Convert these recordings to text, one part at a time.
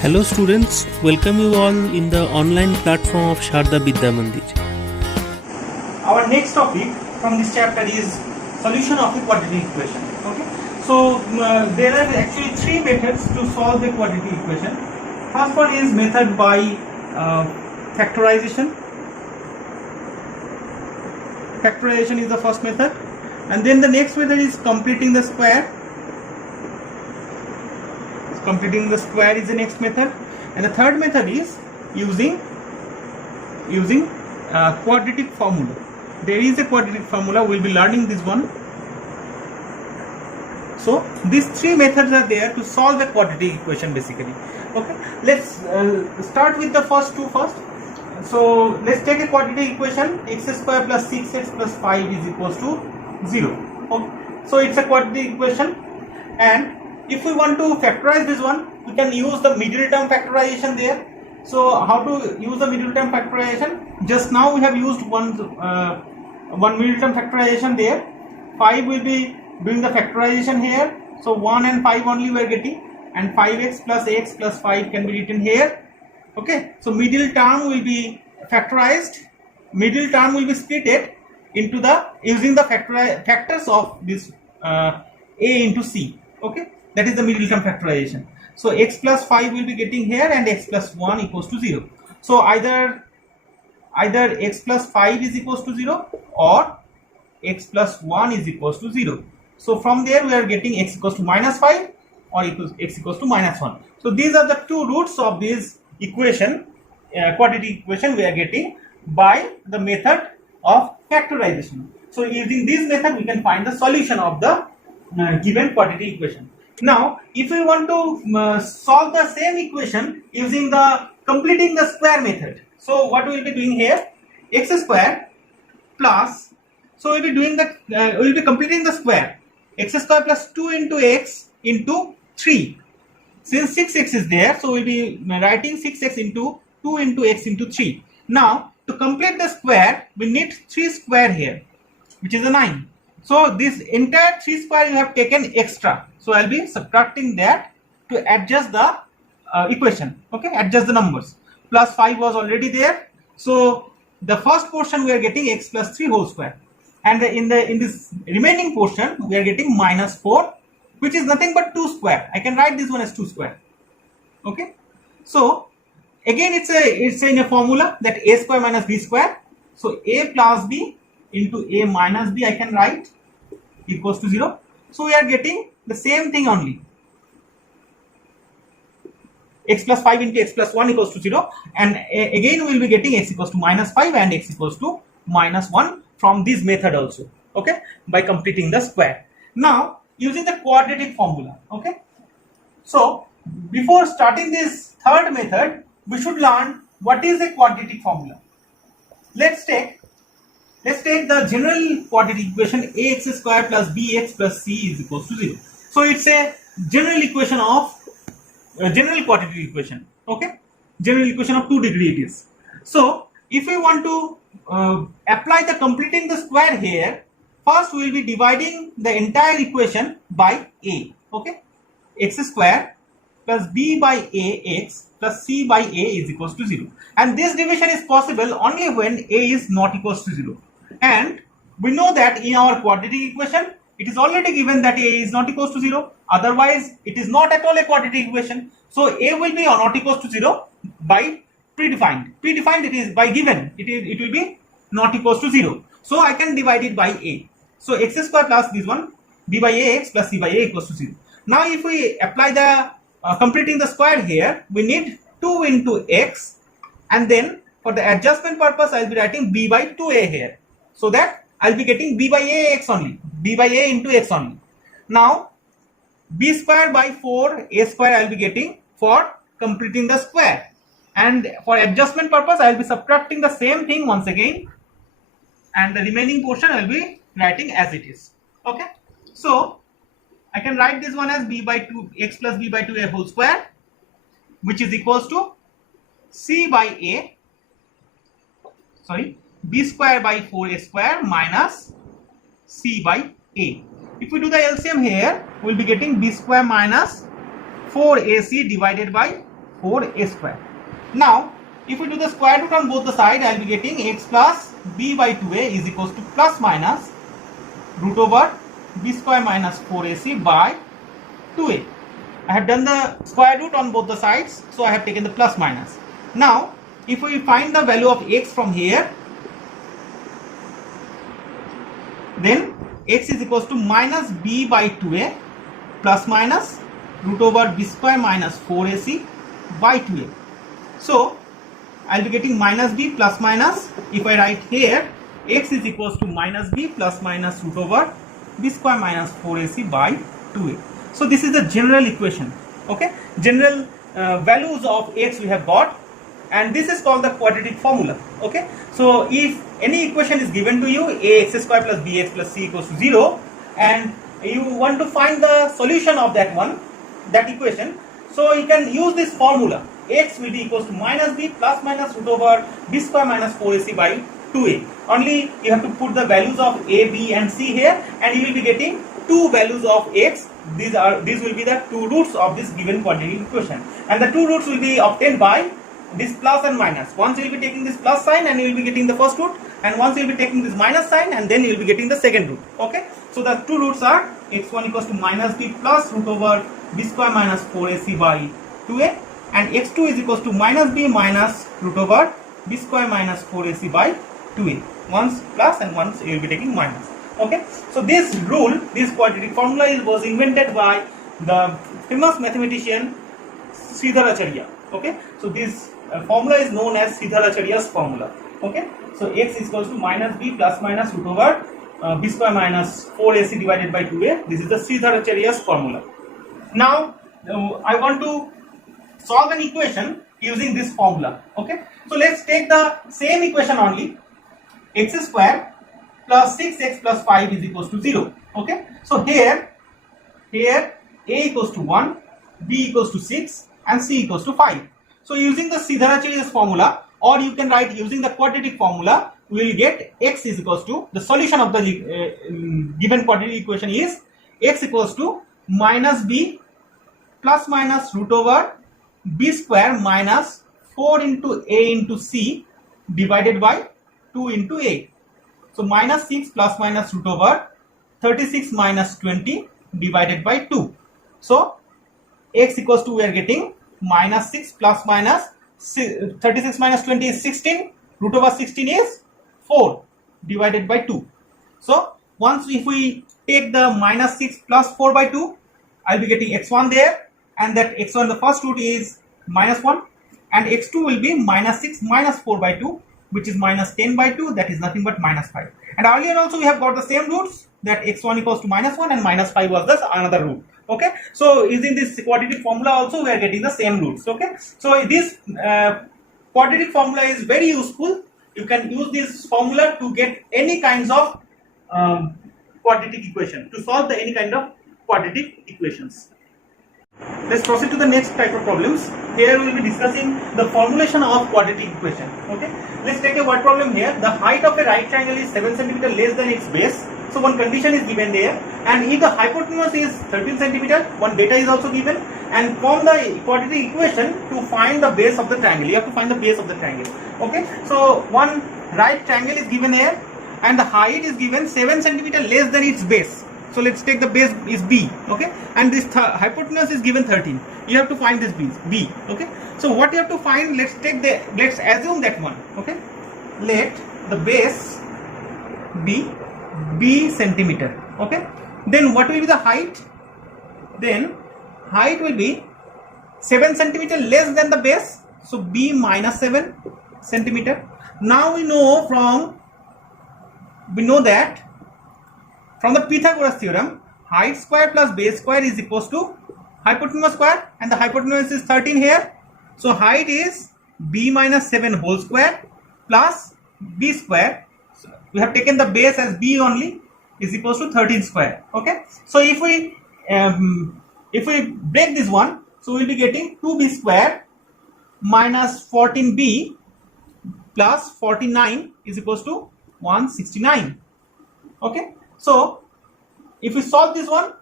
Hello students, welcome you all in the online platform of Sharda Vidya Mandir. Our next topic from this chapter is solution of a quadratic equation. Okay, so there are actually three methods to solve the quadratic equation. First one is method by factorization. Factorization is the first method, and then the next method is completing the square. Completing the square is the next method, and the third method is using quadratic formula. There is a quadratic formula. We'll be learning this one. So these three methods are there to solve a quadratic equation basically. Okay, let's start with the first two first. So let's take a quadratic equation: x square plus 6x plus 5 is equals to 0. Okay, so it's a quadratic equation, and if we want to factorize this one, we can use the middle term factorization there. So how to use the middle term factorization? Just now we have used one middle term factorization there. 5 will be doing the factorization here. So 1 and 5 only we are getting, and 5x plus 5 can be written here. Okay, so middle term will be factorized. Middle term will be split into the using the factors of this a into c. Okay, that is the middle term factorization. So x plus 5 will be getting here, and x plus 1 equals to 0. So either x plus 5 is equals to 0 or x plus 1 is equals to 0. So from there we are getting x equals to minus 5 or x equals to minus 1. So these are the two roots of this equation, quadratic equation we are getting by the method of factorization. So using this method we can find the solution of the given quadratic equation. Now if we want to solve the same equation using the completing the square method, so what we will be doing here, x square plus, so we will be doing the we will be completing the square, x square plus 2 into x into 3. Since 6x is there, so we will be writing 6x into 2 into x into 3. Now to complete the square we need 3 square here, which is a 9. So this entire 3 square you have taken extra. So I'll be subtracting that to adjust the equation. Okay, adjust the numbers. Plus 5 was already there. So the first portion we are getting x plus 3 whole square, and in this remaining portion we are getting minus 4, which is nothing but 2 square. I can write this one as 2 square. Okay, so again it's in a formula that a square minus b square. So a plus b into a minus b I can write equals to 0. So we are getting the same thing only. X plus 5 into x plus 1 equals to 0, and again we will be getting x equals to minus 5 and x equals to minus 1 from this method also. Okay, by completing the square. Now using the quadratic formula. Okay, so before starting this third method we should learn what is a quadratic formula. Let's take the general quadratic equation ax square plus bx plus c is equals to 0. So it's a general equation of general quadratic equation. Okay, general equation of 2 degree it is. So if we want to apply the completing the square here, first we will be dividing the entire equation by a. Okay, x square plus b by a x plus c by a is equals to 0, and this division is possible only when a is not equals to 0. And we know that in our quadratic equation it is already given that a is not equals to 0, otherwise it is not at all a quadratic equation. So a will be not equals to 0 by predefined it is by given, it will be not equals to 0. So I can divide it by a. So x square plus this one b by ax plus c by a equals to 0. Now if we apply the completing the square here, we need 2 into x, and then for the adjustment purpose I will be writing b by 2a here, so that I will be getting b by a x only, b by a into x only. Now b square by 4 a square I will be getting for completing the square, and for adjustment purpose I will be subtracting the same thing once again, and the remaining portion I will be writing as it is. Okay, so I can write this one as b by 2 x plus b by 2a whole square, which is equals to c by a, sorry, b square by 4a square minus c by a. If we do the LCM here, we will be getting b square minus 4ac divided by 4a square. Now if we do the square root on both the sides, I will be getting x plus b by 2a is equals to plus minus root over b square minus 4ac by 2a. I have done the square root on both the sides, so I have taken the plus minus. Now if we find the value of x from here, then x is equals to minus b by 2a plus minus root over b square minus 4ac by 2a. So I will be getting minus b plus minus. If I write here, x is equals to minus b plus minus root over b square minus 4ac by 2a. So this is the general equation. Okay, general values of x we have got, and this is called the quadratic formula. Okay, so if any equation is given to you, ax square plus bx plus c equals to 0, and you want to find the solution of that equation, so you can use this formula. X will be equals to minus b plus minus root over b square minus 4ac by 2a. Only you have to put the values of a, b and c here, and you will be getting two values of x. These will be the two roots of this given quadratic equation, and the two roots will be obtained by this plus and minus. Once you will be taking this plus sign and you will be getting the first root, and once you will be taking this minus sign and then you will be getting the second root. Okay, so the two roots are x1 equals to minus b plus root over b square minus 4ac by 2a, and x2 is equals to minus b minus root over b square minus 4ac by 2a. Once plus and once you will be taking minus. Okay, so this rule, this quadratic formula was invented by the famous mathematician Sridharacharya. Okay, so this formula is known as Sridharacharya's formula. Okay, so x is equals to minus b plus minus root over b square minus 4ac divided by 2a. This is the Sridharacharya's formula. Now I want to solve an equation using this formula. Okay, so let's take the same equation only. X square plus 6x plus 5 is equals to 0. Okay, so here a equals to 1, b equals to 6 and c equals to 5. So using the Sridharacharya's formula, or you can write using the quadratic formula, we will get x is equals to, the solution of the given quadratic equation is x equals to minus b plus minus root over b square minus 4 into a into c divided by 2 into a. So minus 6 plus minus root over 36 minus 20 divided by 2. So x equals to, we are getting minus 6 plus minus 36 minus 20 is 16, root over 16 is 4 divided by 2. So once if we take the minus 6 plus 4 by 2, I'll be getting x1 there, and that x1, the first root is minus 1, and x2 will be minus 6 minus 4 by 2, which is minus 10 by 2, that is nothing but minus 5. And earlier also we have got the same roots, that x1 equals to minus 1 and minus 5 was the another root. Okay, so using this quadratic formula also we are getting the same roots. Okay, so this quadratic formula is very useful. You can use this formula to get any kinds of quadratic equation, to solve any kind of quadratic equations. Let's proceed to the next type of problems. Here we will be discussing the formulation of quadratic equation. Okay, let's take a word problem here. The height of a right triangle is 7 cm less than its base. So one condition is given there, and if the hypotenuse is 13 cm, one data is also given, and from the quadratic equation to find the base of the triangle, you have to find the base of the triangle. Okay, so one right triangle is given here, and the height is given 7 cm less than its base. So let's take the base is b. Okay, and this hypotenuse is given 13. You have to find this b. Okay, so what you have to find, let's assume that one. Okay, let the base be b centimeter. Okay, then what will be the height? Then height will be 7 centimeter less than the base, so b minus 7 centimeter. Now we know that from the Pythagoras theorem, height square plus base square is equals to hypotenuse square, and the hypotenuse is 13 here. So height is b minus 7 whole square plus b square. So we have taken the base as b only, is equals to 13 square. Okay, so if we break this one, so we will be getting 2b square minus 14b plus 49 is equals to 169. Okay, so if we solve this one,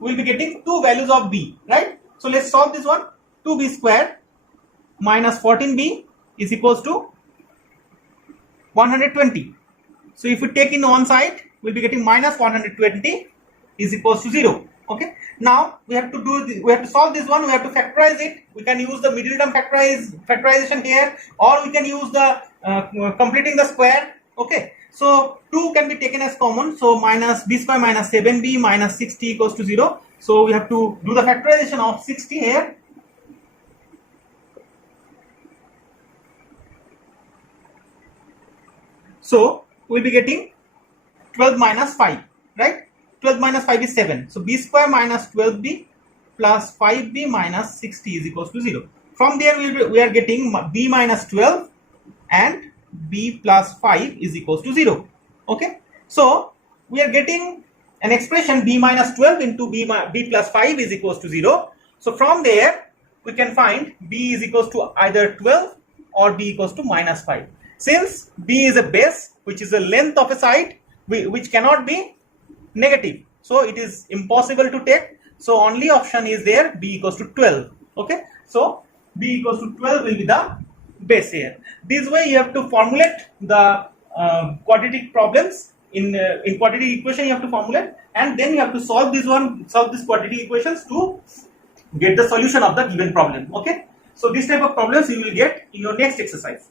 we will be getting two values of b, right? So let's solve this one. 2b square minus 14b is equals to 120. So if we take in one side, we'll be getting minus 120 is equals to 0. Okay. Now we have to solve this one. We have to factorize it. We can use the middle term factorization here, or we can use the completing the square. Okay. So 2 can be taken as common. So minus b square minus 7b minus 60 equals to 0. So we have to do the factorization of 60 here. So we'll be getting 12 minus 5, right? 12 minus 5 is 7. So b square minus 12b plus 5b minus 60 is equals to 0. From there we are getting b minus 12 and b plus 5 is equals to 0. Okay. So we are getting an expression b minus 12 into b plus 5 is equals to 0. So from there we can find b is equals to either 12 or b equals to minus 5. Since b is a base, which is the length of a side which cannot be negative, so it is impossible to take. So only option is there, b equals to 12. Okay, so b equals to 12 will be the base here. This way you have to formulate the quadratic problems in quadratic equation. You have to formulate, and then you have to solve these quadratic equations to get the solution of the given problem. Okay, so this type of problems you will get in your next exercise.